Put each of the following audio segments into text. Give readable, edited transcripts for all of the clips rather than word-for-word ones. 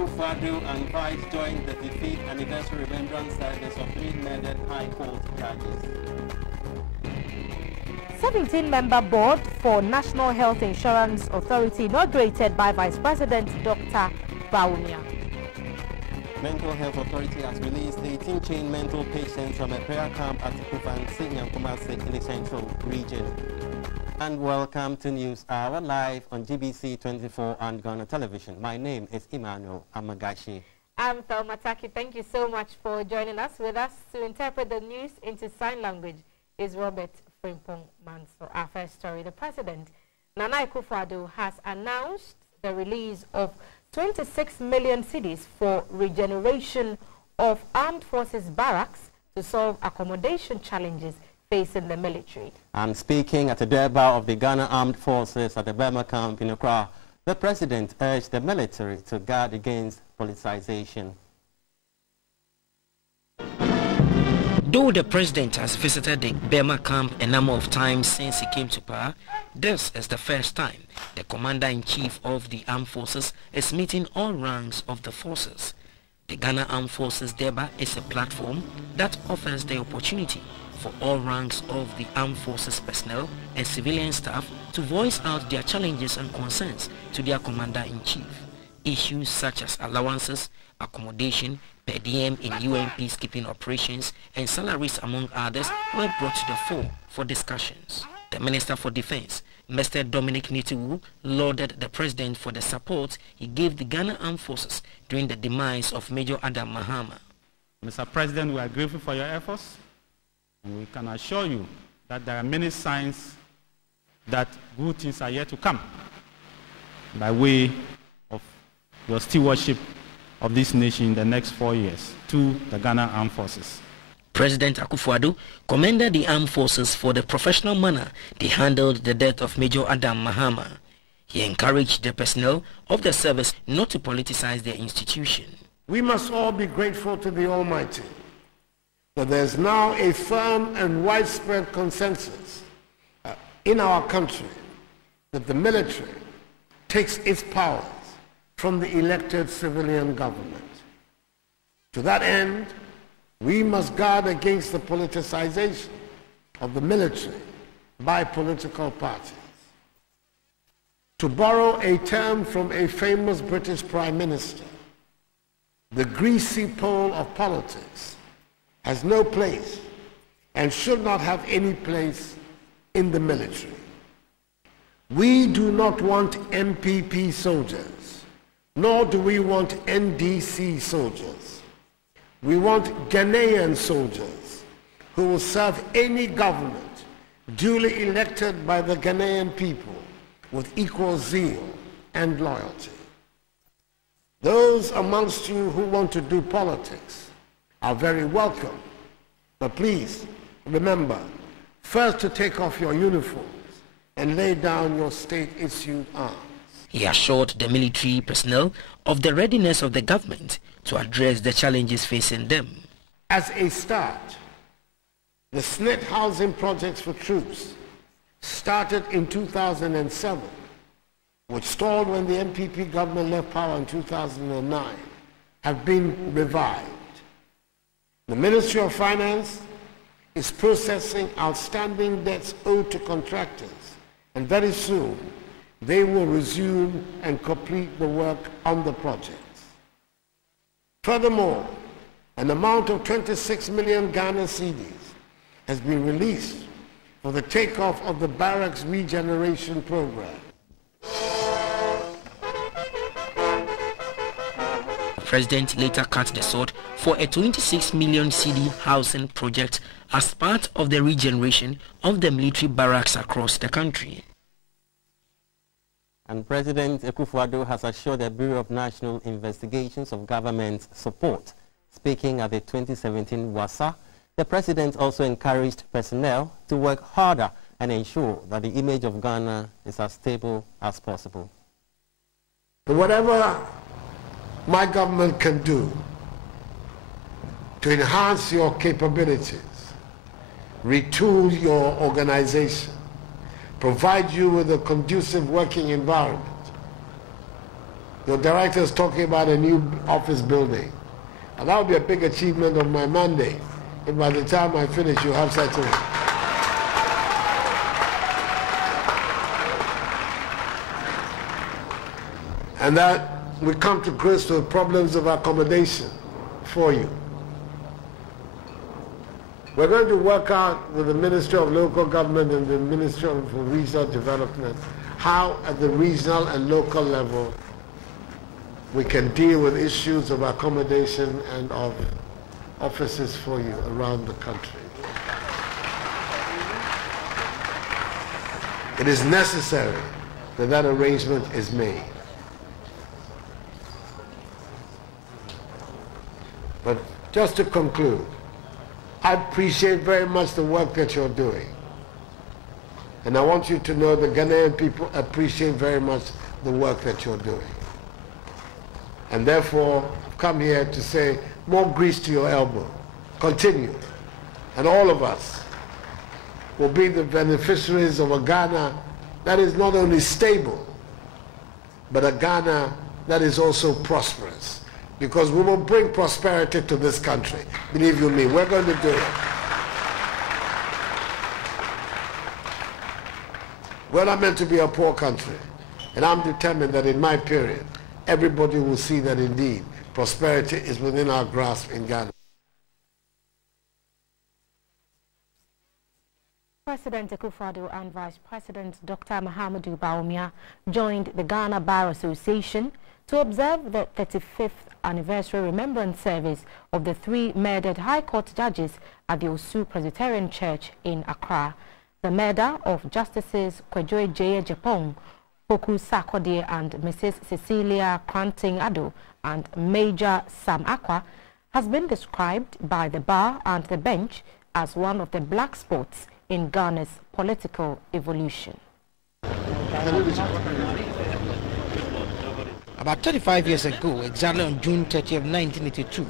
Akufo-Addo and Vice joined the defeat anniversary remembrance service of 3 murdered High Court judges. 17-member board for National Health Insurance Authority inaugurated by Vice President Dr. Bawumia. Mental Health Authority has released 18 chained mental patients from a prayer camp at Kufansi and Kumasi in the Central Region. And welcome to News Hour live on GBC24 and Ghana Television. My name is Emmanuel Amagashi. I'm Thelma Taki. Thank you so much for joining us. With us to interpret the news into sign language is Robert Frimpong Manso. Our first story, the President, Nana Akufo-Addo, has announced the release of 26 million cedis for regeneration of armed forces barracks to solve accommodation challenges facing the military. And speaking at the Durbar of the Ghana Armed Forces at the Burma camp in Accra, the President urged the military to guard against politicization. Though the President has visited the Burma camp a number of times since he came to power, this is the first time the Commander-in-Chief of the Armed Forces is meeting all ranks of the forces. The Ghana Armed Forces Durbar is a platform that offers the opportunity for all ranks of the armed forces personnel and civilian staff to voice out their challenges and concerns to their Commander-in-Chief. Issues such as allowances, accommodation, per diem in UN peacekeeping operations, and salaries, among others, were brought to the fore for discussions. The Minister for Defense, Mr. Dominic Nitiwu, lauded the President for the support he gave the Ghana Armed Forces during the demise of Major Adam Mahama. Mr. President, we are grateful for your efforts. And we can assure you that there are many signs that good things are yet to come by way of your stewardship of this nation in the next 4 years to the Ghana Armed Forces. President Akufo-Addo commended the armed forces for the professional manner they handled the death of Major Adam Mahama. He encouraged the personnel of the service not to politicize their institution. We must all be grateful to the Almighty that there is now a firm and widespread consensus in our country that the military takes its powers from the elected civilian government. To that end, we must guard against the politicization of the military by political parties. To borrow a term from a famous British Prime Minister, the greasy pole of politics has no place and should not have any place in the military. We do not want MPP soldiers, nor do we want NDC soldiers. We want Ghanaian soldiers who will serve any government duly elected by the Ghanaian people with equal zeal and loyalty. Those amongst you who want to do politics are very welcome, but please remember first to take off your uniforms and lay down your state-issued arms. He assured the military personnel of the readiness of the government to address the challenges facing them. As a start, the SNIT housing projects for troops started in 2007, which stalled when the MPP government left power in 2009, have been revived. The Ministry of Finance is processing outstanding debts owed to contractors, and very soon they will resume and complete the work on the projects. Furthermore, an amount of 26 million Ghana cedis has been released for the takeoff of the barracks regeneration program. The President later cut the sword for a 26 million cedi housing project as part of the regeneration of the military barracks across the country. And President Akufo-Addo has assured the Bureau of National Investigations of government support. Speaking at the 2017 WASA, the President also encouraged personnel to work harder and ensure that the image of Ghana is as stable as possible. Whatever my government can do to enhance your capabilities, retool your organization, provide you with a conducive working environment, Your director is talking about a new office building. And that will be a big achievement of my mandate. And by the time I finish, you have such a... And that we come to grips with problems of accommodation for you. We're going to work out with the Ministry of Local Government and the Ministry of Regional Development how at the regional and local level we can deal with issues of accommodation and of offices for you around the country. It is necessary that that arrangement is made. But just to conclude, I appreciate very much the work that you're doing. And I want you to know the Ghanaian people appreciate very much the work that you're doing. And therefore, I've come here to say, more grease to your elbow. Continue. And all of us will be the beneficiaries of a Ghana that is not only stable, but a Ghana that is also prosperous. Because we will bring prosperity to this country. Believe you me, we're going to do it. We're not meant to be a poor country. And I'm determined that in my period, everybody will see that indeed prosperity is within our grasp in Ghana. President Akufo-Addo and Vice President Dr. Mahamudu Bawumia joined the Ghana Bar Association to observe the 35th anniversary remembrance service of the 3 murdered High Court judges at the Osu Presbyterian Church in Accra. The murder of Justices Kwadwo J. Japong, Poku Sarkodie and Mrs. Cecilia Kranting-Addo and Major Sam Akwa has been described by the bar and the bench as one of the black spots in Ghana's political evolution. About 35 years ago, exactly on June 30 of 1982,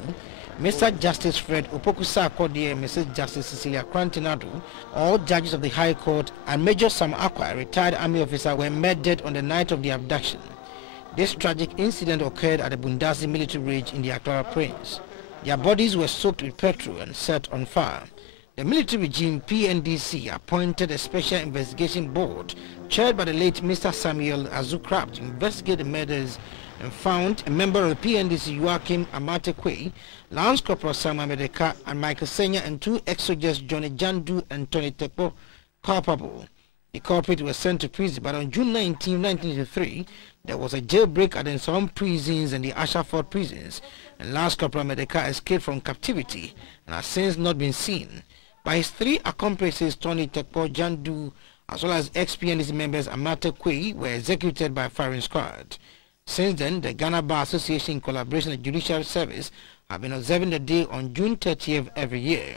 Mr. Justice Fred Opoku Sarkodie and Mrs. Justice Cecilia Kranting-Addo, all judges of the High Court, and Major Sam Akwa, a retired army officer, were murdered on the night of the abduction. This tragic incident occurred at the Bundazi military ridge in the Accra Plains. Their bodies were soaked with petrol and set on fire. The military regime, PNDC, appointed a special investigation board chaired by the late Mr. Samuel Azukrab to investigate the murders and found a member of the PNDC, Joachim Amatekwe, Lance Corporal Samuel Medeka, and Michael Senya, and 2 ex-soldiers, Johnny Jandu and Tony Tekpo, culpable. The culprits were sent to prison, but on June 19, 1983, there was a jailbreak at the Nsom prisons and the Ashford prisons, and Lance Corporal Medeka escaped from captivity and has since not been seen. By his 3 accomplices, Tony Tekpo, Jandu, as well as ex-PNDC members Amatekwe, were executed by firing squad. Since then, the Ghana Bar Association, in collaboration with the Judicial Service, have been observing the day on June 30th every year.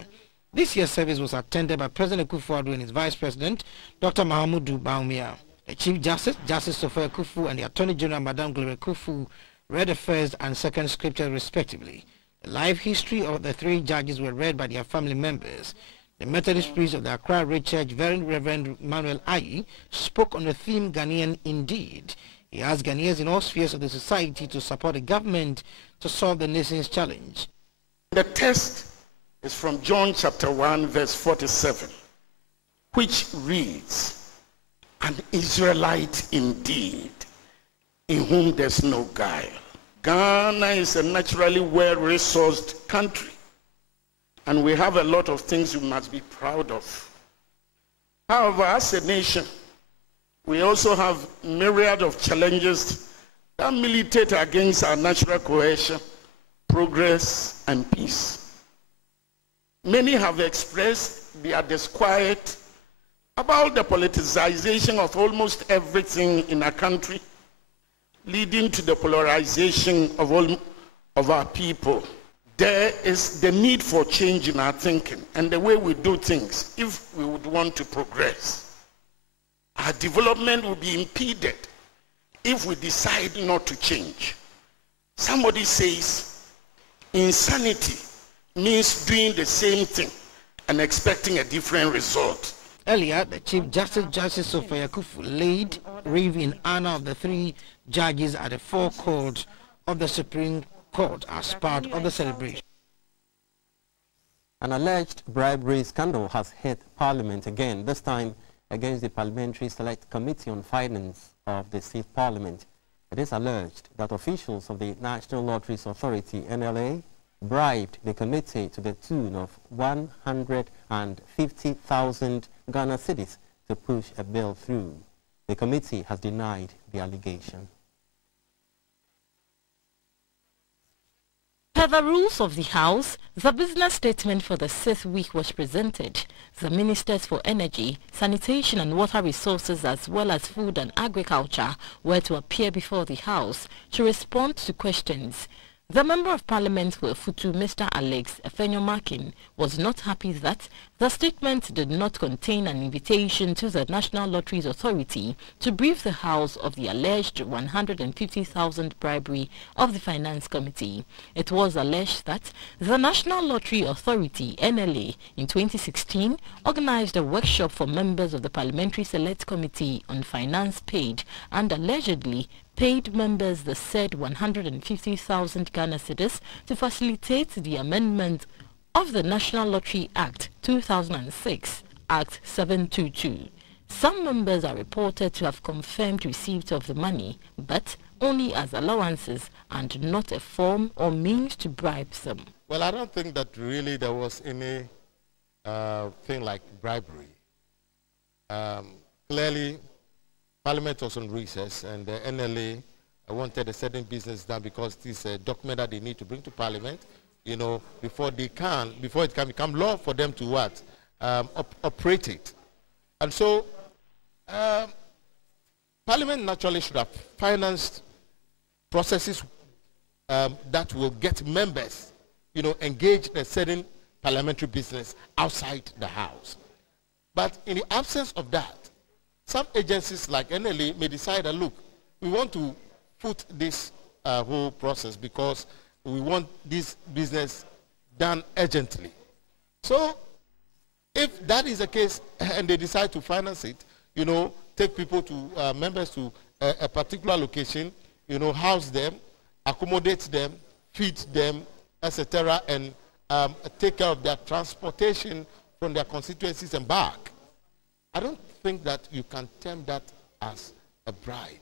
This year's service was attended by President Akufo-Addo and his Vice President, Dr. Mahamudu Bawumia. The Chief Justice, Justice Sophia Kufu, and the Attorney General, Madam Gloria Kufu, read the first and second scriptures respectively. The life history of the 3 judges were read by their family members. The Methodist priest of the Accra Red Church, Very Reverend Manuel Ayi, spoke on the theme Ghanaian Indeed. He asked Ghanaians in all spheres of the society to support the government to solve the nation's challenge. The text is from John chapter 1 verse 47, which reads, "An Israelite indeed, in whom there's no guile." Ghana is a naturally well-resourced country, and we have a lot of things we must be proud of. However, as a nation, we also have myriad of challenges that militate against our natural cohesion, progress, and peace. Many have expressed their disquiet about the politicization of almost everything in our country, leading to the polarization of our people. There is the need for change in our thinking and the way we do things if we would want to progress. Our development will be impeded if we decide not to change. Somebody says insanity means doing the same thing and expecting a different result. Earlier, the Chief Justice, Justice Sophia Kufu, laid wreath in honor of the 3 judges at the forecourt of the Supreme Court as part of the celebration. An alleged bribery scandal has hit Parliament again, this time against the Parliamentary Select Committee on Finance of the State Parliament. It is alleged that officials of the National Lotteries Authority, NLA, bribed the committee to the tune of 150,000 Ghana cedis to push a bill through. The committee has denied the allegation. Per the rules of the House, the business statement for the 6th week was presented. The Ministers for Energy, Sanitation and Water Resources as well as Food and Agriculture were to appear before the House to respond to questions. The Member of Parliament for Futu, Mr. Alex Efenyomakin, was not happy that the statement did not contain an invitation to the National Lotteries Authority to brief the House of the alleged 150,000 bribery of the Finance Committee. It was alleged that the National Lottery Authority, NLA, in 2016 organized a workshop for members of the Parliamentary Select Committee on Finance paid and allegedly paid members the said 150,000 Ghana cedis to facilitate the amendment of the National Lottery Act 2006, Act 722. Some members are reported to have confirmed receipt of the money, but only as allowances and not a form or means to bribe them. Well, I don't think that really there was any thing like bribery. Clearly, Parliament was on recess, and the NLA wanted a certain business done because it is a document that they need to bring to Parliament, you know, before it can become law for them to what? Operate it. And so, Parliament naturally should have financed processes that will get members, you know, engaged in a certain parliamentary business outside the House. But in the absence of that, some agencies like NLA may decide that, look, we want to put this whole process because we want this business done urgently. So if that is the case and they decide to finance it, you know, take people to, members to a particular location, you know, house them, accommodate them, feed them, etc., and take care of their transportation from their constituencies and back. I don't think that you can term that as a bribe.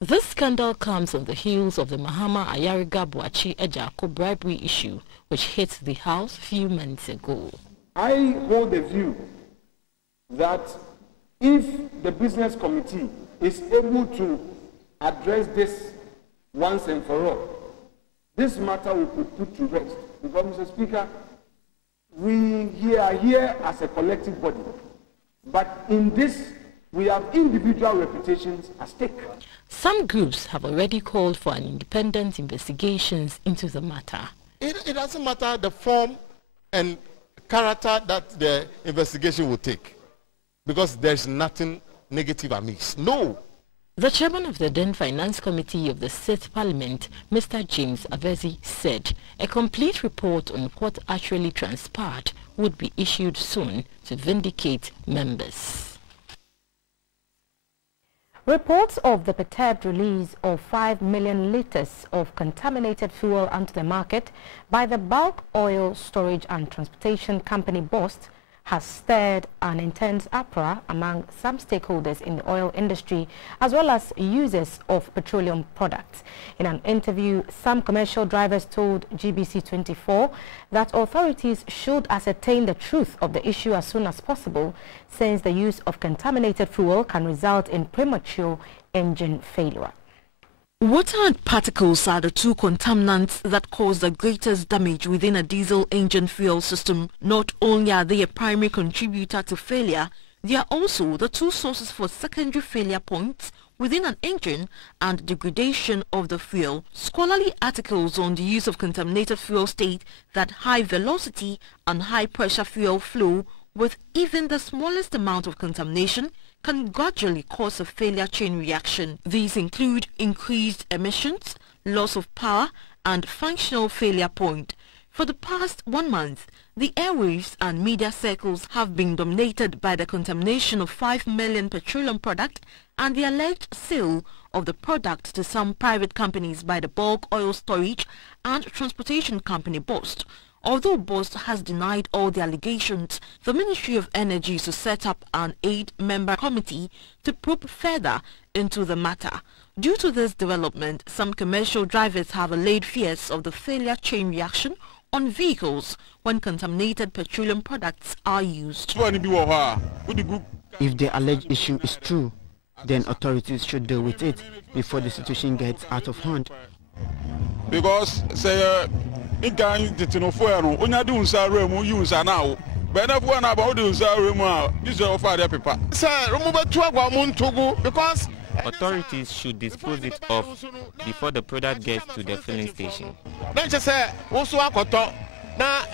This scandal comes on the heels of the Mahama Ayariga Boachi Ejako bribery issue, which hit the House a few months ago. I hold the view that if the business committee is able to address this once and for all, this matter will be put to rest. Because, Mr. Speaker, we are here as a collective body. But in this, we have individual reputations at stake. Some groups have already called for an independent investigations into the matter. It doesn't matter the form and character that the investigation will take, because there's nothing negative amiss. No. The chairman of the then Finance Committee of the 6th Parliament, Mr. James Avezi, said a complete report on what actually transpired would be issued soon to vindicate members. Reports of the perturbed release of 5 million litres of contaminated fuel onto the market by the bulk oil storage and transportation company BOST has stirred an intense uproar among some stakeholders in the oil industry as well as users of petroleum products. In an interview, some commercial drivers told GBC24 that authorities should ascertain the truth of the issue as soon as possible, since the use of contaminated fuel can result in premature engine failure. Water and particles are the two contaminants that cause the greatest damage within a diesel engine fuel system. Not only are they a primary contributor to failure, they are also the two sources for secondary failure points within an engine and degradation of the fuel. Scholarly articles on the use of contaminated fuel state that high velocity and high pressure fuel flow with even the smallest amount of contamination can gradually cause a failure chain reaction. These include increased emissions, loss of power, and functional failure point. For the past 1 month, the airwaves and media circles have been dominated by the contamination of 5 million petroleum product and the alleged sale of the product to some private companies by the bulk oil storage and transportation company Bost. Although Bost has denied all the allegations, the Ministry of Energy is to set up an 8-member committee to probe further into the matter. Due to this development, some commercial drivers have allayed fears of the failure chain reaction on vehicles when contaminated petroleum products are used. If the alleged issue is true, then authorities should deal with it before the situation gets out of hand. Because say in can the for no onya do nsare mu use now but na for na about the nsare mu this is for the paper sir remove to agwa mu ntogo because authorities should dispose it off before the product gets to the filling station. Na je say wo so akoto na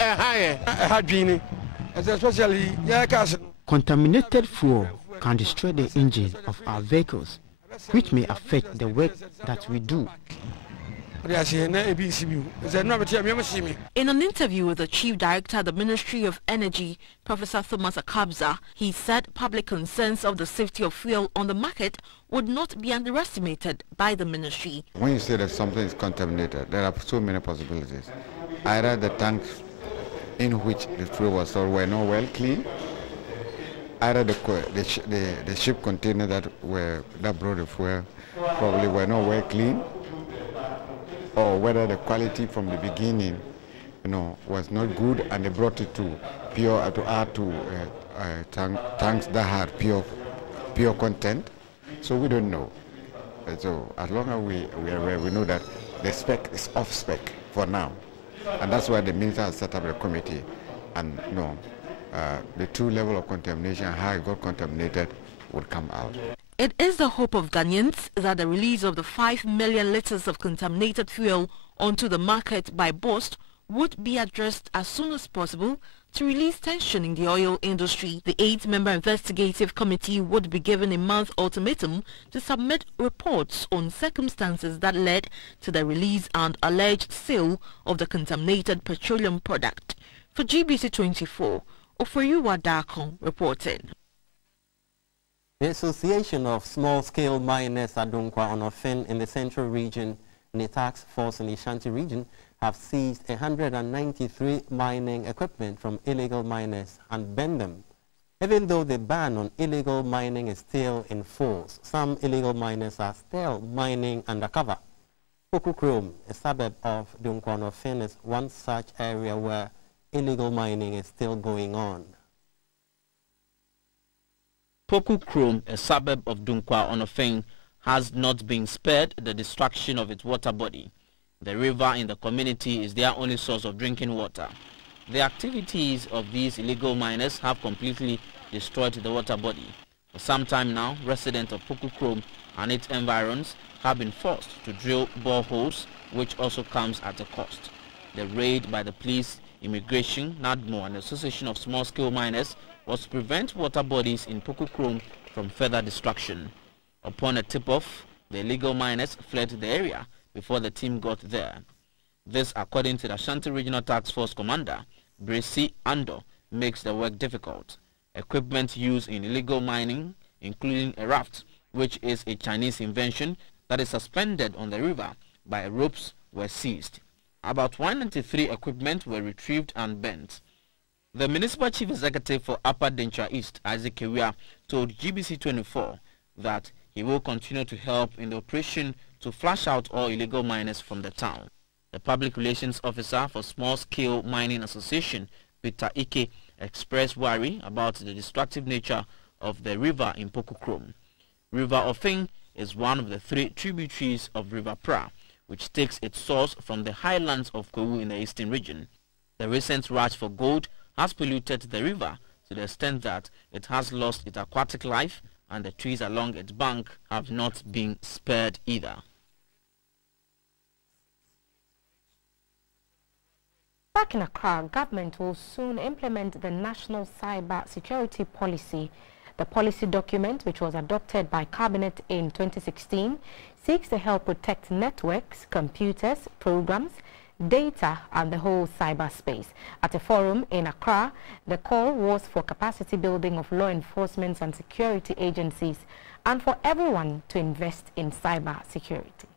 especially contaminated fuel can destroy the engine of our vehicles, which may affect the work that we do. In an interview with the Chief Director of the Ministry of Energy, Professor Thomas Akabza, he said public concerns of the safety of fuel on the market would not be underestimated by the ministry. When you say that something is contaminated, there are so many possibilities. Either the tanks in which the fuel was stored were not well cleaned, either the ship container that brought the fuel probably were not well cleaned, or whether the quality from the beginning, was not good, and they brought it to tanks that had pure content. So we don't know. So as long as we are aware, we know that the spec is off spec for now, and that's why the minister has set up a committee, and the true level of contamination, how it got contaminated, would come out. It is the hope of Ghanaians that the release of the 5 million litres of contaminated fuel onto the market by Bost would be addressed as soon as possible to release tension in the oil industry. The 8-member investigative committee would be given a month ultimatum to submit reports on circumstances that led to the release and alleged sale of the contaminated petroleum product. For GBC24, Oforiwa Darkon reporting. The Association of Small-Scale Miners Adunkwa Onofin in the Central Region and the Task Force in the Ashanti Region have seized 193 mining equipment from illegal miners and banned them. Even though the ban on illegal mining is still in force, some illegal miners are still mining undercover. Pokukrom, a suburb of Dunkwa Onofin, is one such area where illegal mining is still going on. Pokukrom, a suburb of Dunkwa Onofin, has not been spared the destruction of its water body. The river in the community is their only source of drinking water. The activities of these illegal miners have completely destroyed the water body. For some time now, residents of Pokukrom and its environs have been forced to drill boreholes, which also comes at a cost. The raid by the police, immigration, NADMO and the Association of Small-Scale Miners was to prevent water bodies in Pokukrom from further destruction. Upon a tip-off, the illegal miners fled the area before the team got there. This, according to the Ashanti Regional Task Force Commander, Bresi Ando, makes the work difficult. Equipment used in illegal mining, including a raft, which is a Chinese invention that is suspended on the river by ropes, were seized. About 193 equipment were retrieved and burnt. The Municipal Chief Executive for Upper Dencha East, Isaac Kewia, told GBC24 that he will continue to help in the operation to flush out all illegal miners from the town. The Public Relations Officer for Small Scale Mining Association, Peter Ike, expressed worry about the destructive nature of the river in Pokukrom. River Ofin is one of the 3 tributaries of River Pra, which takes its source from the highlands of Kwewu in the eastern region. The recent rush for gold has polluted the river to the extent that it has lost its aquatic life, and the trees along its bank have not been spared either. Back in Accra, government will soon implement the National Cyber Security Policy. The policy document, which was adopted by Cabinet in 2016, seeks to help protect networks, computers, programs, data and the whole cyberspace. At a forum in Accra, the call was for capacity building of law enforcement and security agencies and for everyone to invest in cyber security.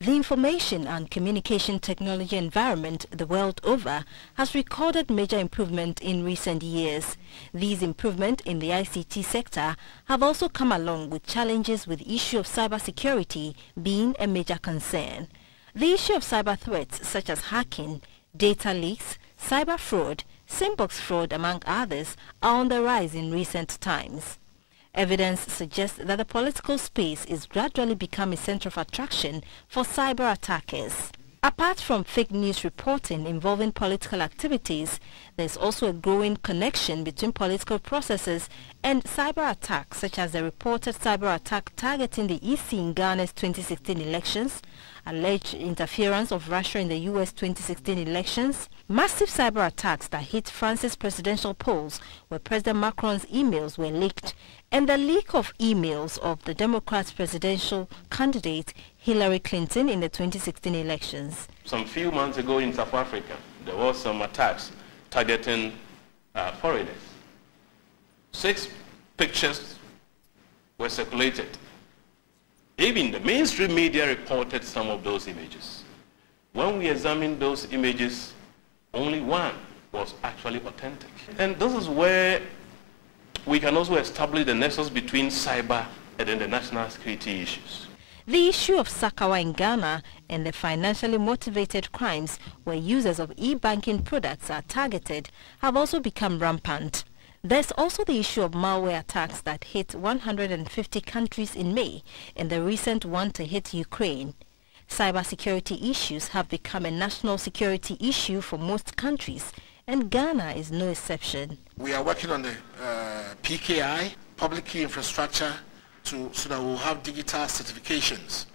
The information and communication technology environment the world over has recorded major improvement in recent years. These improvements in the ICT sector have also come along with challenges with the issue of cybersecurity being a major concern. The issue of cyber threats such as hacking, data leaks, cyber fraud, sandbox fraud among others are on the rise in recent times. Evidence suggests that the political space is gradually becoming a center of attraction for cyber attackers. Apart from fake news reporting involving political activities, there is also a growing connection between political processes and cyber attacks, such as the reported cyber attack targeting the EC in Ghana's 2016 elections, alleged interference of Russia in the US 2016 elections, massive cyber attacks that hit France's presidential polls where President Macron's emails were leaked, and the leak of emails of the Democrats' presidential candidate Hillary Clinton in the 2016 elections. Some few months ago in South Africa, there was some attacks targeting foreigners. 6 pictures were circulated. Even the mainstream media reported some of those images. When we examined those images, only one was actually authentic. And this is where we can also establish the nexus between cyber and then the national security issues. The issue of Sakawa in Ghana and the financially motivated crimes where users of e-banking products are targeted have also become rampant. There's also the issue of malware attacks that hit 150 countries in May and the recent one to hit Ukraine. Cybersecurity issues have become a national security issue for most countries, and Ghana is no exception. We are working on the PKI, public key infrastructure, so that we'll have digital certifications,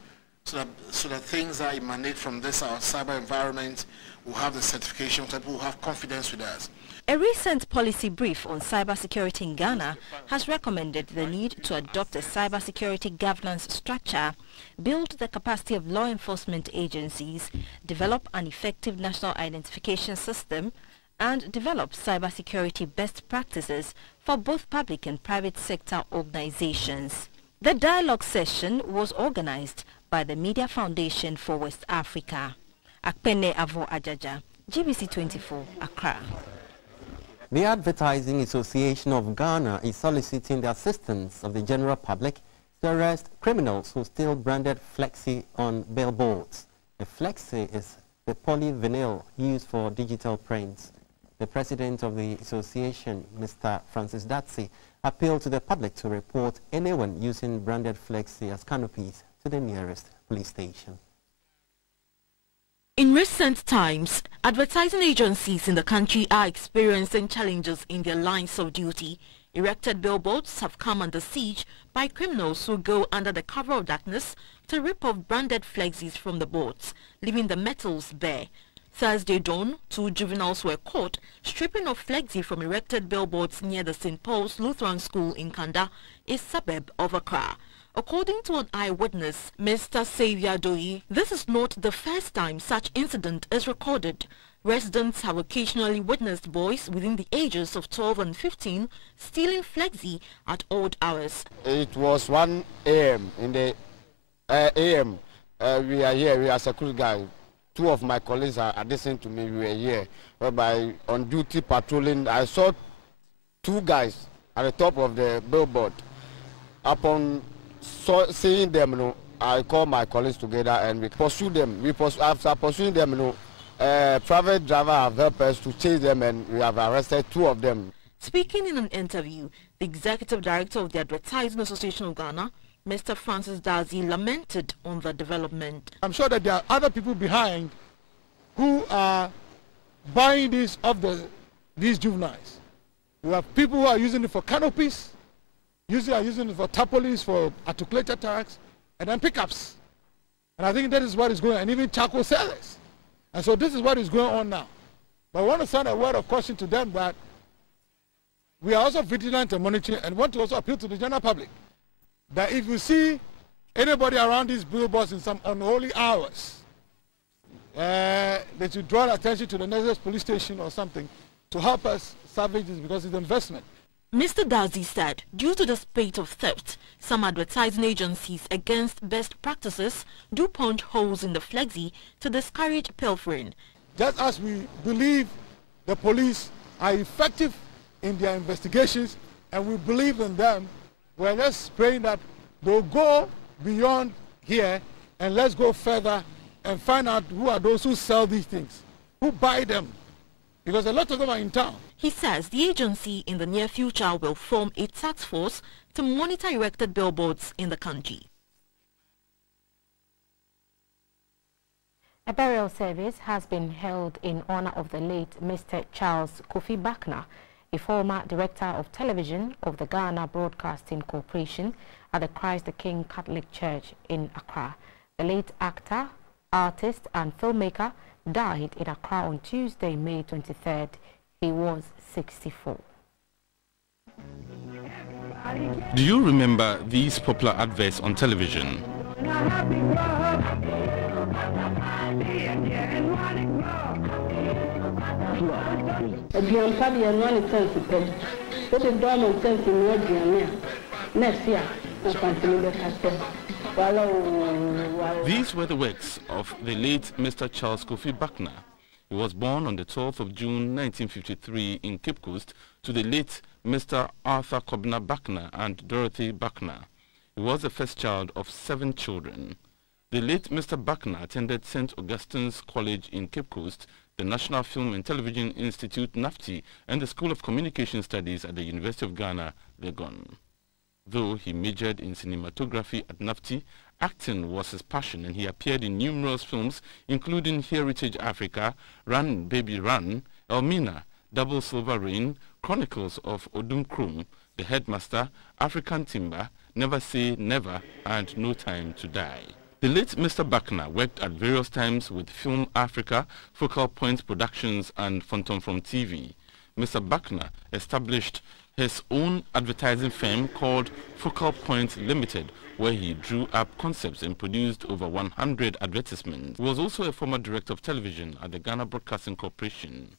so that things that emanate from this our cyber environment will have the certification, so that people will have confidence with us. A recent policy brief on cybersecurity in Ghana has recommended the need to adopt a cybersecurity governance structure, build the capacity of law enforcement agencies, develop an effective national identification system, and develop cybersecurity best practices for both public and private sector organizations. The dialogue session was organized by the Media Foundation for West Africa. Akpene Avo Ajaja, GBC24, Accra. The Advertising Association of Ghana is soliciting the assistance of the general public to arrest criminals who steal branded flexi on billboards. The flexi is the polyvinyl used for digital prints. The president of the association, Mr. Francis Datsi, appealed to the public to report anyone using branded flexi as canopies to the nearest police station. In recent times, advertising agencies in the country are experiencing challenges in their lines of duty. Erected billboards have come under siege by criminals who go under the cover of darkness to rip off branded flexis from the boards, leaving the metals bare. Thursday dawn, 2 juveniles were caught stripping off flexi from erected billboards near the St. Paul's Lutheran School in Kanda, a suburb of Accra. According to an eyewitness, Mr. Xavier Doi, this is not the first time such incident is recorded. Residents have occasionally witnessed boys within the ages of 12 and 15 stealing flexi at odd hours. It was 1 a.m. in the a.m. We are here, we are security guys. 2 of my colleagues are listening to me, we were here. Whereby on duty patrolling, I saw 2 guys at the top of the billboard. Upon seeing them, I called my colleagues together and we pursued them. After pursuing them, private driver have helped us to chase them and we have arrested 2 of them. Speaking in an interview, the executive director of the Advertising Association of Ghana, Mr. Francis Dazi, lamented on the development. I'm sure that there are other people behind who are buying these these juveniles. We have people who are using it for canopies, are using it for tarpaulins, for articulated tags, and then pickups. And I think that is what is going on, and even charcoal sellers. And so this is what is going on now. But I want to send a word of caution to them that we are also vigilant and monitoring, and want to also appeal to the general public that if you see anybody around these billboards in some unholy hours, they should draw attention to the nearest police station or something to help us salvage this, because it's an investment. Mr. Dazi said due to the spate of theft, some advertising agencies against best practices do punch holes in the flexi to discourage pilfering. Just as we believe the police are effective in their investigations and we believe in them, we're just praying that they'll go beyond here and let's go further and find out who are those who sell these things, who buy them, because a lot of them are in town. He says the agency in the near future will form a task force to monitor erected billboards in the country. A burial service has been held in honor of the late Mr. Charles Kofi Bakna, a former director of television of the Ghana Broadcasting Corporation at the Christ the King Catholic Church in Accra. The late actor, artist and filmmaker died in Accra on Tuesday, May 23rd. He was 64. Do you remember these popular adverts on television? These were the works of the late Mr. Charles Kofi Bakna. He was born on the 12th of June 1953 in Cape Coast to the late Mr. Arthur Kobna Bakna and Dorothy Bakna. He was the first child of 7 children. The late Mr. Bakna attended St. Augustine's College in Cape Coast, the National Film and Television Institute, NAFTI, and the School of Communication Studies at the University of Ghana, Legon. Though he majored in cinematography at NAFTI, acting was his passion, and he appeared in numerous films, including Heritage Africa, Run Baby Run, Elmina, Double Silver Rain, Chronicles of Odum Krum, The Headmaster, African Timber, Never Say Never, and No Time to Die. The late Mr. Bakna worked at various times with Film Africa, Focal Point Productions, and Phantom from TV. Mr. Bakna established his own advertising firm called Focal Point Limited, where he drew up concepts and produced over 100 advertisements. He was also a former director of television at the Ghana Broadcasting Corporation.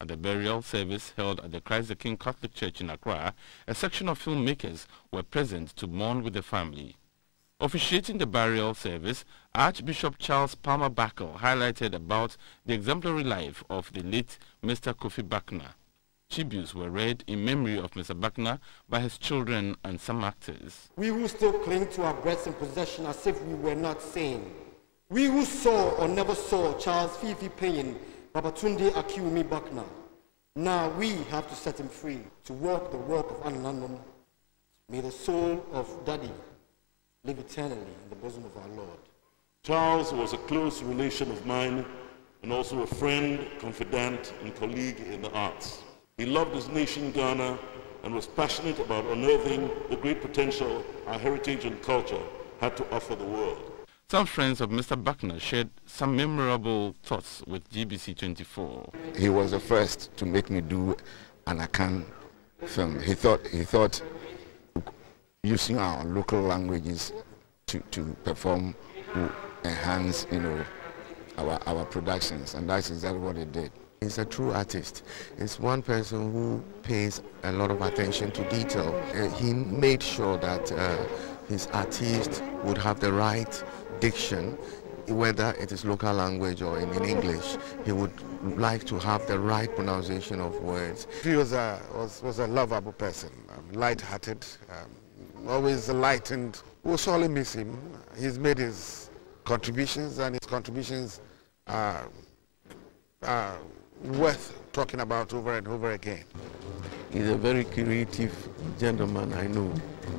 At the burial service held at the Christ the King Catholic Church in Accra, a section of filmmakers were present to mourn with the family. Officiating the burial service, Archbishop Charles Palmer Bakel highlighted about the exemplary life of the late Mr. Kofi Bakna. Tributes were read in memory of Mr. Bakna by his children and some actors. We who still cling to our breaths and possession as if we were not sane. We who saw or never saw Charles Fifi Payne, Babatunde Akiwumi Bakna. Now we have to set him free to walk the walk of Ananandam. May the soul of Daddy live eternally in the bosom of our Lord. Charles was a close relation of mine and also a friend, confidant, and colleague in the arts. He loved his nation, Ghana, and was passionate about unearthing the great potential our heritage and culture had to offer the world. Some friends of Mr. Bakna shared some memorable thoughts with GBC24. He was the first to make me do an Akan film. He thought using our local languages to perform will enhance, our productions, and that's exactly what he did. He's a true artist. He's one person who pays a lot of attention to detail. He made sure that his artists would have the right diction, whether it is local language or in English. He would like to have the right pronunciation of words. He was a lovable person, light-hearted, always enlightened. We'll surely miss him. He's made his contributions, and his contributions are worth talking about over and over again. He's a very creative gentleman, I know,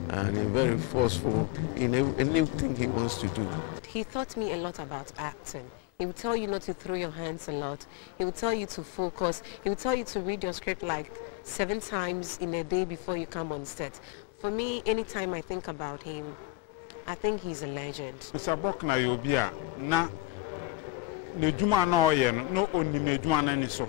and he's very forceful in anything he wants to do. He taught me a lot about acting. He would tell you not to throw your hands a lot. He would tell you to focus. He would tell you to read your script like 7 times in a day before you come on set. For me, anytime I think about him, I think he's a legend. Mr. Bakna yobia na nejuma na oye no onime juma na ni so.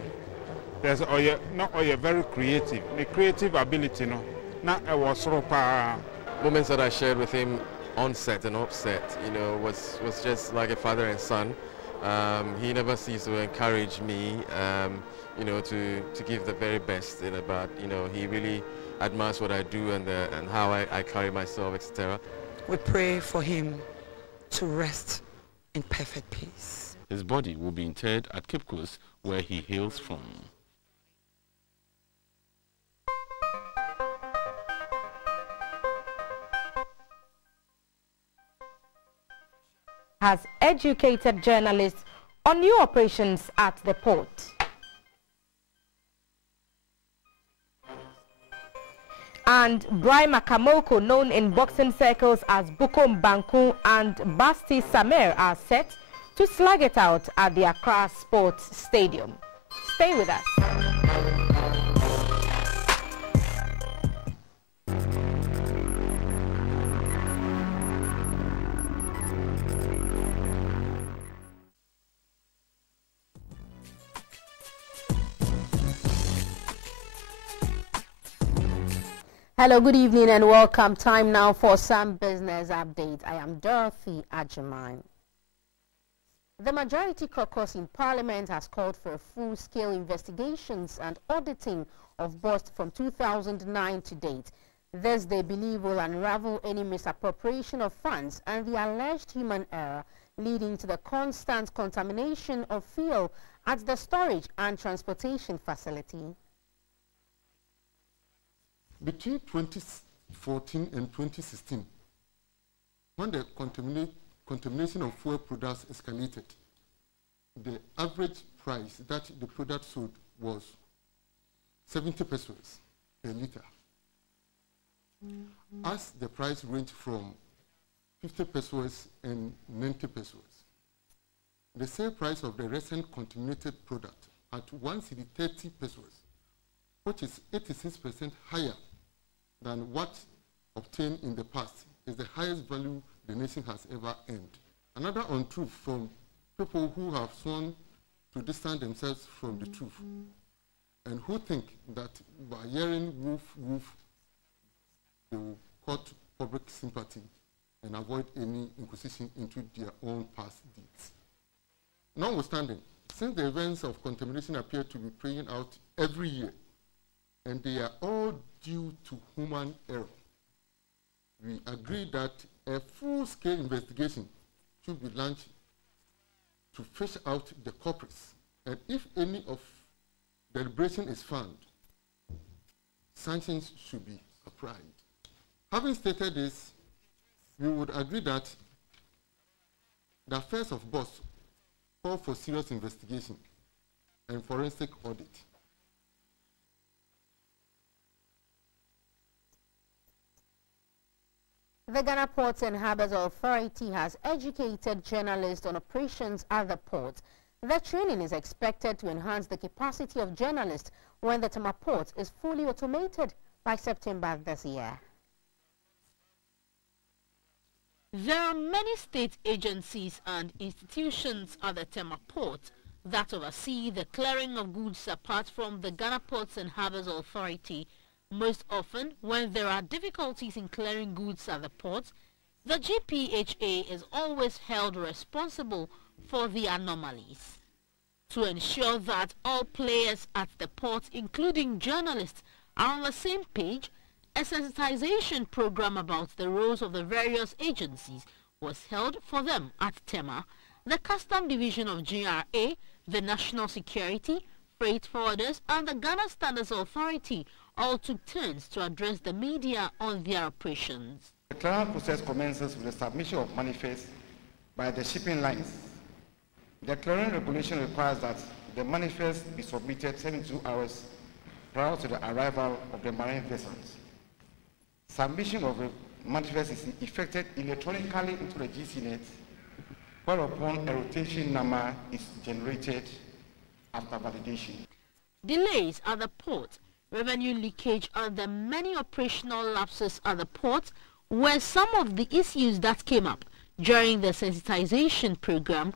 There's oye no oye very creative. The creative ability no na e was pa. Moments that I shared with him on set and off set, was just like a father and son. He never ceases to encourage me, you know, to give the very best. But you know, he really admires what I do and how I carry myself, etc. We pray for him to rest in perfect peace. His body will be interred at Cape Coast, where he hails from. Has educated journalists on new operations at the port. And Brai Makamoko, known in boxing circles as Bukom Banku and Basti Samer, are set to slug it out at the Accra Sports Stadium. Stay with us. Hello, good evening and welcome. Time now for some business update. I am Dorothy Ajamine. The majority caucus in Parliament has called for full-scale investigations and auditing of BOST from 2009 to date. This, they believe, will unravel any misappropriation of funds and the alleged human error leading to the constant contamination of fuel at the storage and transportation facility. Between 2014 and 2016, when the contamination of fuel products escalated, the average price that the product sold was 70 pesos per liter. As the price ranged from 50 pesos and 90 pesos, the sale price of the recent contaminated product at 130 pesos, which is 86% higher than what obtained in the past, is the highest value the nation has ever earned. Another untruth from people who have sworn to distance themselves from the truth and who think that by hearing woof woof they will court public sympathy and avoid any inquisition into their own past deeds. Notwithstanding, since the events of contamination appear to be playing out every year, and they are all due to human error, we agree that a full-scale investigation should be launched to fish out the culprits, and if any of deliberation is found, sanctions should be applied. Having stated this, we would agree that the affairs of BOST call for serious investigation and forensic audit. The Ghana Ports and Harbours Authority has educated journalists on operations at the port. The training is expected to enhance the capacity of journalists when the Tema port is fully automated by September this year. There are many state agencies and institutions at the Tema port that oversee the clearing of goods apart from the Ghana Ports and Harbours Authority. Most often, when there are difficulties in clearing goods at the port, the GPHA is always held responsible for the anomalies. To ensure that all players at the port, including journalists, are on the same page, a sensitization program about the roles of the various agencies was held for them at Tema. The Custom Division of GRA, the National Security, Freight Forwarders, and the Ghana Standards Authority all took turns to address the media on their operations. The clearance process commences with the submission of manifests by the shipping lines. The clearing regulation requires that the manifest be submitted 72 hours prior to the arrival of the marine vessels. Submission of the manifest is effected electronically into the GCnet, whereupon a rotation number is generated after validation. Delays at the port, revenue leakage, and the many operational lapses at the port were some of the issues that came up during the sensitization program.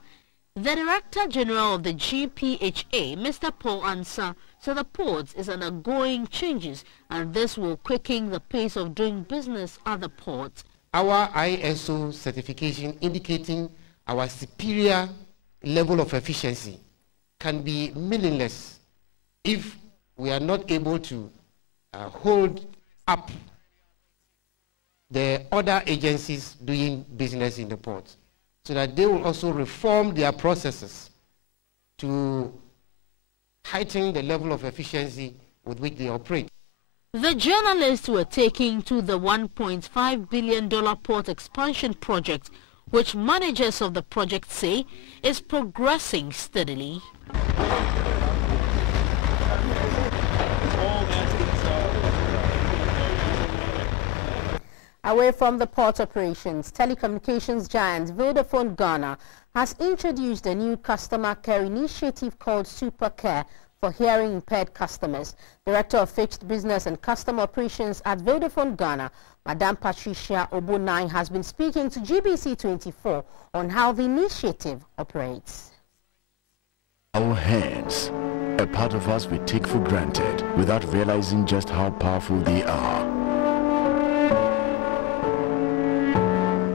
The Director General of the GPHA, Mr. Paul Ansah, said the port is undergoing changes and this will quicken the pace of doing business at the port. Our ISO certification indicating our superior level of efficiency can be meaningless if we are not able to hold up the other agencies doing business in the port, so that they will also reform their processes to heighten the level of efficiency with which they operate. The journalists were taken to the $1.5 billion port expansion project, which managers of the project say is progressing steadily. Away from the port operations, telecommunications giant Vodafone Ghana has introduced a new customer care initiative called Super Care for hearing impaired customers. Director of Fixed Business and Customer Operations at Vodafone Ghana, Madam Patricia Obonai, has been speaking to GBC24 on how the initiative operates. Our hands, a part of us we take for granted without realizing just how powerful they are.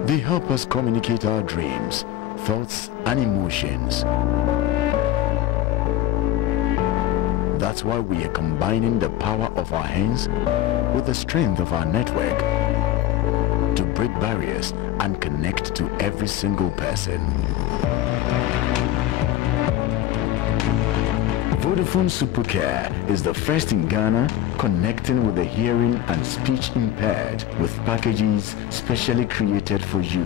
They help us communicate our dreams, thoughts and emotions. That's why we are combining the power of our hands with the strength of our network to break barriers and connect to every single person. Vodafone Supercare is the first in Ghana connecting with the hearing and speech impaired with packages specially created for you.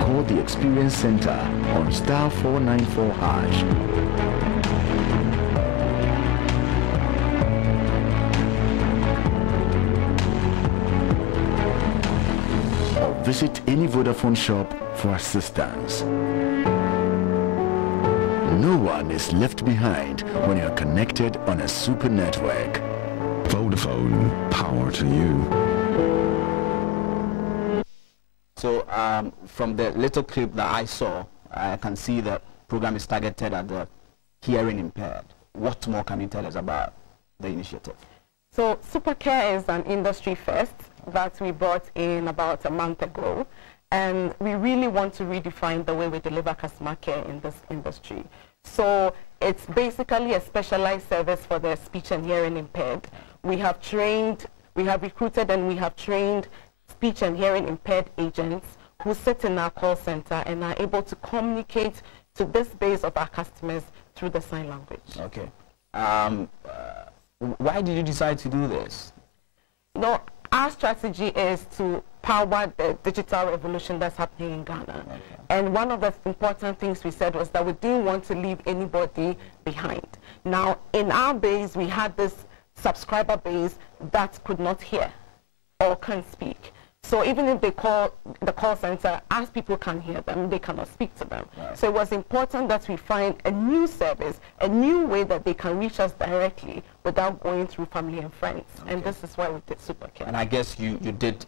Call the Experience Center on *494#. Or visit any Vodafone shop for assistance. No one is left behind when you're connected on a super network. Vodafone, power to you. So from the little clip that I saw, I can see the program is targeted at the hearing impaired. What more can you tell us about the initiative? So Supercare is an industry first that we brought in about a month ago. And we really want to redefine the way we deliver customer care in this industry. So it's basically a specialized service for the speech and hearing impaired. We have recruited and we have trained speech and hearing impaired agents who sit in our call center and are able to communicate to this base of our customers through the sign language. Okay. Why did you decide to do this? You know, our strategy is to power the digital revolution that's happening in Ghana. Okay. And one of the important things we said was that we didn't want to leave anybody behind. Now, in our base, we had this subscriber base that could not hear or can't speak. So even if they call the call center, as people can hear them, they cannot speak to them. Right. So it was important that we find a new service, a new way that they can reach us directly without going through family and friends. Okay. And this is why we did Supercare. And I guess you did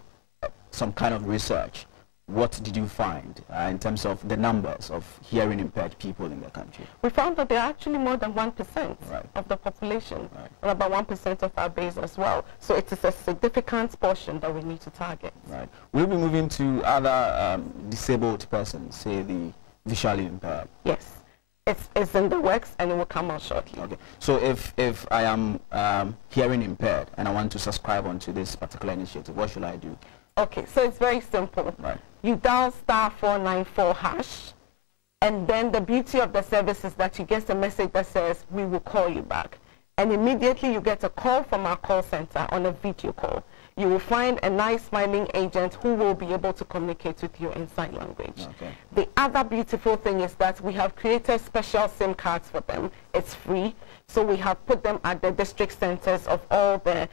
some kind of research. What did you find in terms of the numbers of hearing impaired people in the country? We found that there are actually more than 1% of the population, and about 1% of our base as well. So it is a significant portion that we need to target. Right. We'll be moving to other disabled persons, say the visually impaired. Yes. It's in the works and it will come out shortly. Okay. So if I am hearing impaired and I want to subscribe onto this particular initiative, what should I do? Okay, so it's very simple. Right. You dial *494#, and then the beauty of the service is that you get a message that says, we will call you back. And immediately you get a call from our call center on a video call. You will find a nice smiling agent who will be able to communicate with you in sign language. Okay. The other beautiful thing is that we have created special SIM cards for them. It's free. So we have put them at the district centers of all the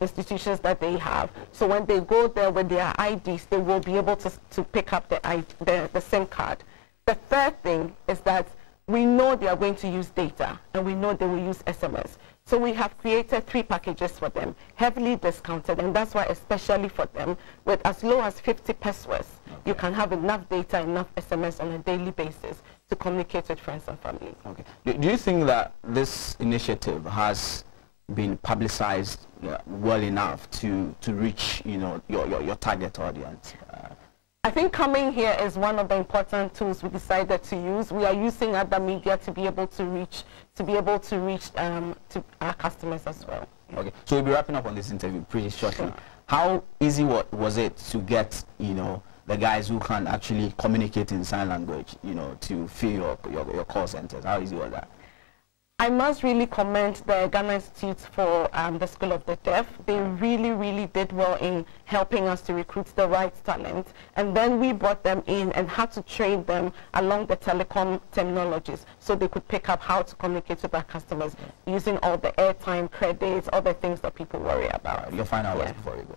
institutions that they have. So when they go there with their IDs, they will be able to pick up the SIM card. The third thing is that we know they are going to use data, and we know they will use SMS. So we have created 3 packages for them, heavily discounted, and that's why especially for them, with as low as 50 pesos, you can have enough data, enough SMS on a daily basis to communicate with friends and family. Okay. Do you think that this initiative has been publicized well enough to reach your target audience? I think coming here is one of the important tools we decided to use. We are using other media to be able to reach to our customers as well. Okay, so we'll be wrapping up on this interview pretty shortly. Sure. How easy was it to get, the guys who can actually communicate in sign language, to fill your call centers? How easy was that? I must really commend the Ghana Institute for the School of the Deaf. They really, really did well in helping us to recruit the right talent. And then we brought them in and had to train them along the telecom terminologies so they could pick up how to communicate with our customers using all the airtime credits, all the things that people worry about. Your final words before you go.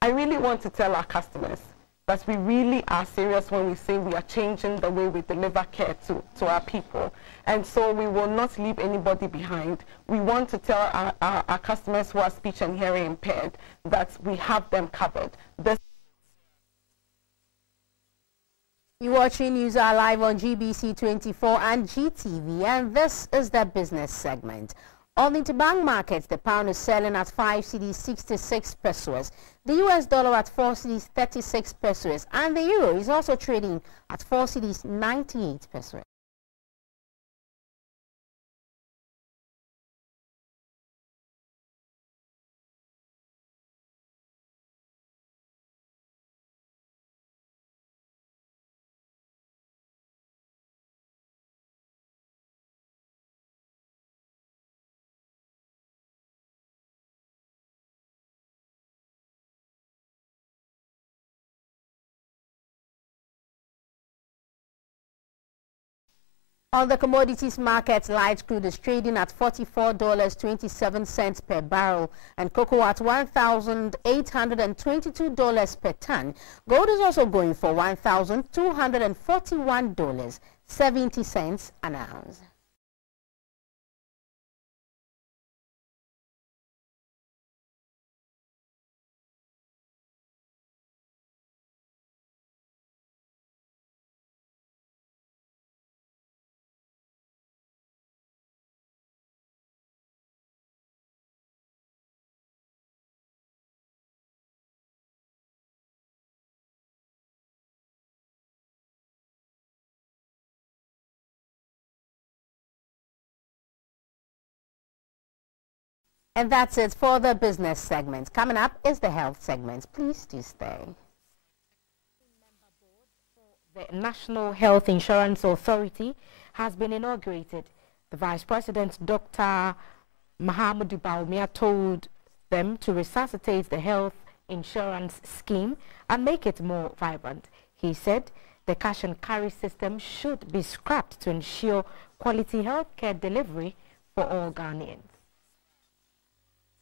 I really want to tell our customers that we really are serious when we say we are changing the way we deliver care to our people. And so we will not leave anybody behind. We want to tell our customers who are speech and hearing impaired that we have them covered. You're watching News Hour live on GBC24 and GTV, and this is the business segment. On the interbank markets, the pound is selling at 5 cedis 66 pesos, the US dollar at 4 cedis 36 pesos, and the euro is also trading at 4 cedis 98 pesos. On the commodities market, light crude is trading at $44.27 per barrel and cocoa at $1,822 per ton. Gold is also going for $1,241.70 an ounce. And that's it for the business segment. Coming up is the health segment. Please do stay. The National Health Insurance Authority has been inaugurated. The Vice President, Dr. Mahamudu Bawumia, told them to resuscitate the health insurance scheme and make it more vibrant. He said the cash and carry system should be scrapped to ensure quality health care delivery for all Ghanaians.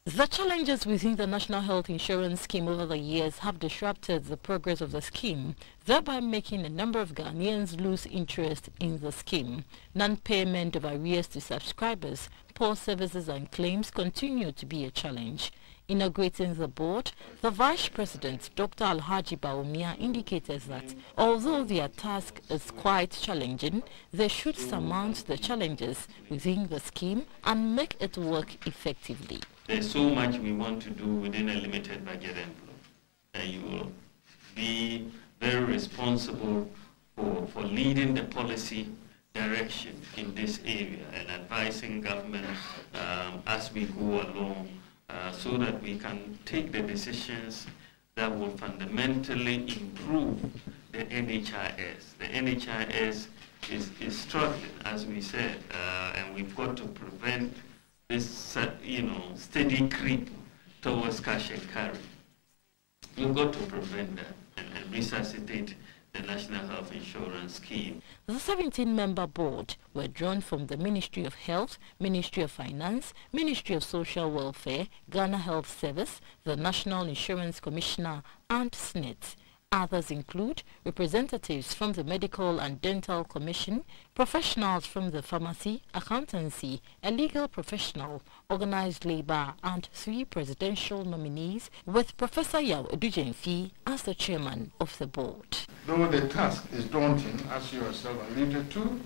The challenges within the National Health Insurance Scheme over the years have disrupted the progress of the scheme, thereby making a number of Ghanaians lose interest in the scheme. Non-payment of arrears to subscribers, poor services and claims continue to be a challenge. Inaugurating the board, the Vice President, Dr. Alhaji Bawumia, indicated that although their task is quite challenging, they should surmount the challenges within the scheme and make it work effectively. There's so much we want to do within a limited budget envelope, and you will be very responsible for leading the policy direction in this area and advising government as we go along so that we can take the decisions that will fundamentally improve the NHIS. The NHIS is struggling, as we said, and we've got to prevent this, steady creep towards cash and carry. We've got to prevent that and resuscitate the National Health Insurance Scheme. The 17-member board were drawn from the Ministry of Health, Ministry of Finance, Ministry of Social Welfare, Ghana Health Service, the National Insurance Commissioner, and SNIT. Others include representatives from the Medical and Dental Commission, professionals from the pharmacy, accountancy, a legal professional, organized labor, and 3 presidential nominees, with Professor Yao Edujenfi as the chairman of the board. Though the task is daunting, as you yourself alluded to,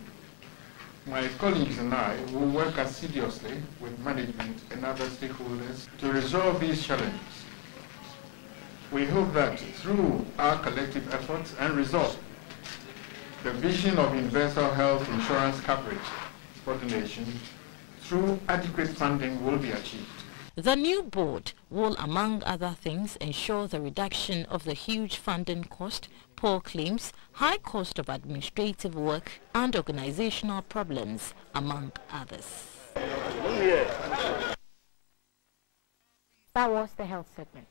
my colleagues and I will work assiduously with management and other stakeholders to resolve these challenges. We hope that through our collective efforts and resolve, the vision of universal health insurance coverage for the nation through adequate funding will be achieved. The new board will, among other things, ensure the reduction of the huge funding cost, poor claims, high cost of administrative work, and organizational problems, among others. That was the health segment.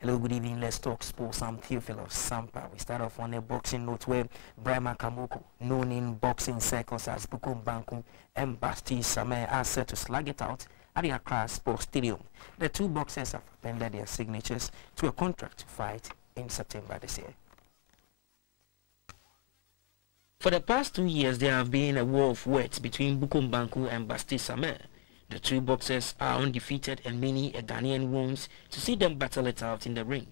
Hello, good evening. Let's talk sports. I'm Theophilus Sampa. We start off on a boxing note where Brahma Kamoko, known in boxing circles as Bukum Bankum and Basti Same, are set to slug it out at the Accra Sports Stadium. The two boxers have appended their signatures to a contract to fight in September this year. For the past 2 years, there have been a war of words between Bukum Banku and Basti Same. The two boxers are undefeated and many a Ghanaian wants to see them battle it out in the ring.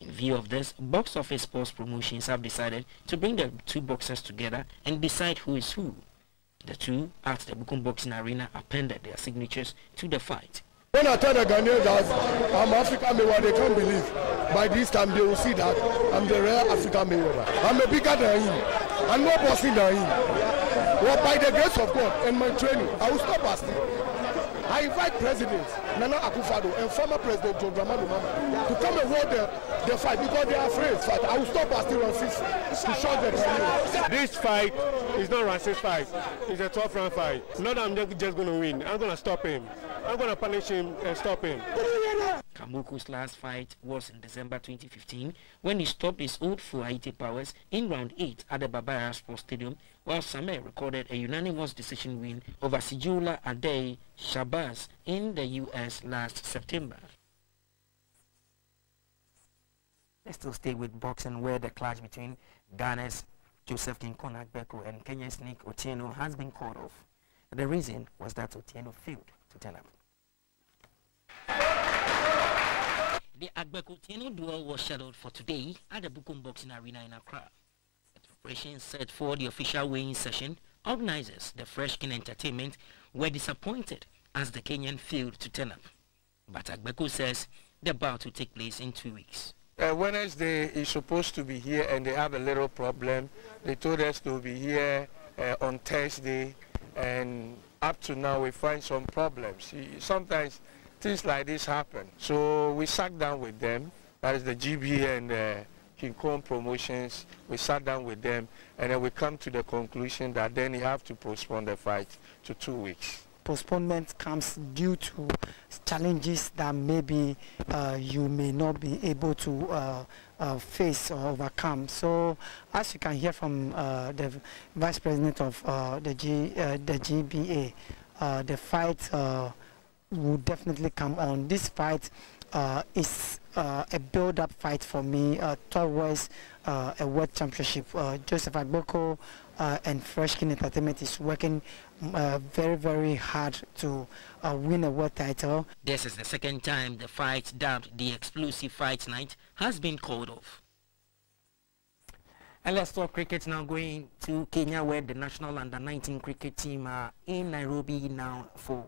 In view of this, Box Office Sports Promotions have decided to bring the two boxers together and decide who is who. The two at the Bukum Boxing Arena appended their signatures to the fight. When I tell the Ghanaians that I'm African Mayweather, they can't believe. By this time they will see that I'm the real African Mayweather. I'm a bigger than him. I'm not bossing than him. Well, by the grace of God and my training, I will stop busting. I invite President Nana Akufo-Addo and former President John Dramani Mahama to come and hold the fight because they are afraid to fight. I will stop Basti Rancis to shut them down. This fight is not Rancis' fight. It's a 12-round fight. Not that I'm just going to win. I'm going to stop him. I'm going to punish him and stop him. Kamuku's last fight was in December 2015 when he stopped his old foe Haiti Powers in round 8 at the Babaya Sports Stadium, while Same recorded a unanimous decision win over Sijula Adey Shabazz in the US last September. Let's still stay with boxing, where the clash between Ghana's Joseph Kinkon Agbeko and Kenya's Nick Otieno has been called off. The reason was that Otieno failed to turn up. The Agbeko-Otieno duel was scheduled for today at the Bukum Boxing Arena in Accra. The preparations set for the official weighing session, organizers, the Freshkin Entertainment, were disappointed as the Kenyan failed to turn up. But Agbeko says the bout will take place in 2 weeks. Wednesday is supposed to be here and they have a little problem. They told us to be here on Thursday, and up to now we find some problems. Sometimes things like this happen. So we sat down with them, that is the GB and King Kong Promotions. We sat down with them and then we come to the conclusion that then you have to postpone the fight to 2 weeks. Postponement comes due to challenges that maybe you may not be able to face or overcome. So, as you can hear from the Vice President of the GBA, the fight will definitely come on. This fight is a build-up fight for me towards a world championship. Joseph Agbeko and Freshkin Entertainment is working very, very hard to win a world title. This is the second time the fight, dubbed the Explosive Fight Night, has been called off. And let's talk cricket now, going to Kenya, where the national under-19 cricket team are in Nairobi now for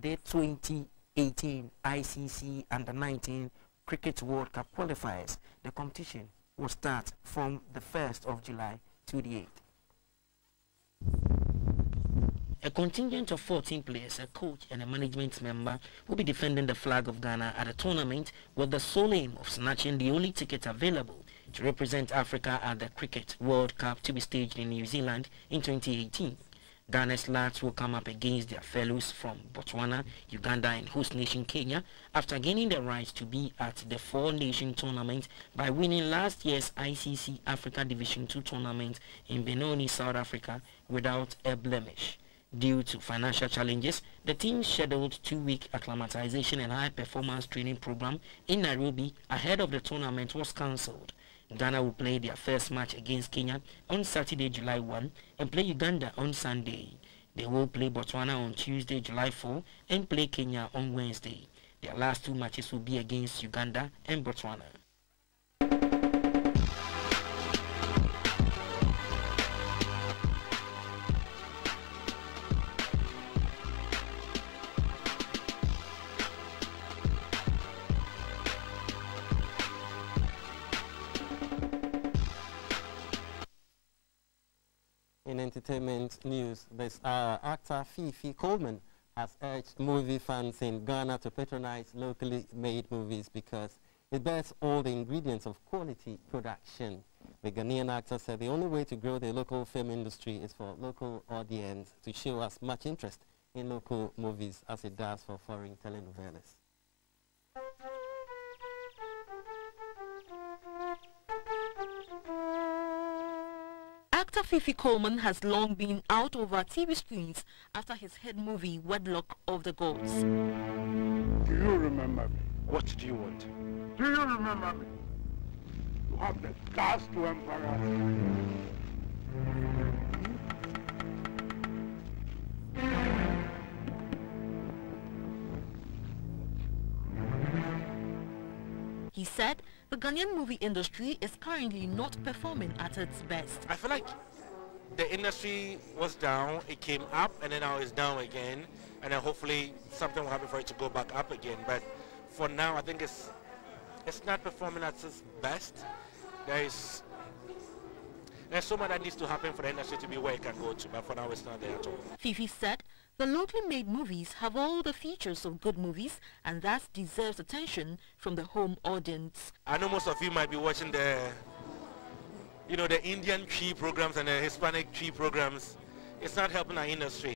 the 2018 ICC Under-19 Cricket World Cup qualifiers. The competition will start from the 1st of July to the 8th. A contingent of 14 players, a coach and a management member will be defending the flag of Ghana at the tournament with the sole aim of snatching the only ticket available to represent Africa at the Cricket World Cup to be staged in New Zealand in 2018. Ghana's lads will come up against their fellows from Botswana, Uganda and host nation Kenya after gaining the right to be at the four-nation tournament by winning last year's ICC Africa Division 2 tournament in Benoni, South Africa without a blemish. Due to financial challenges, the team's scheduled 2-week acclimatization and high-performance training program in Nairobi ahead of the tournament was cancelled. Ghana will play their first match against Kenya on Saturday, July 1, and play Uganda on Sunday. They will play Botswana on Tuesday, July 4, and play Kenya on Wednesday. Their last two matches will be against Uganda and Botswana. In entertainment news, this actor Fifi Coleman has urged movie fans in Ghana to patronize locally made movies because it bears all the ingredients of quality production. The Ghanaian actor said the only way to grow the local film industry is for local audience to show as much interest in local movies as it does for foreign telenovelas. Actor Fifi Coleman has long been out over TV screens after his hit movie Wedlock of the Gods. Do you remember me? What do you want? Do you remember me? You have the last to embarrass me. He said the Ghanaian movie industry is currently not performing at its best. I feel like the industry was down, it came up, and then now it's down again, and then hopefully something will happen for it to go back up again. But for now, I think it's not performing at its best. There's so much that needs to happen for the industry to be where it can go to, but for now it's not there at all. Fifi said the locally made movies have all the features of good movies and thus deserves attention from the home audience. I know most of you might be watching the Indian tree programs and the Hispanic tree programs. It's not helping our industry.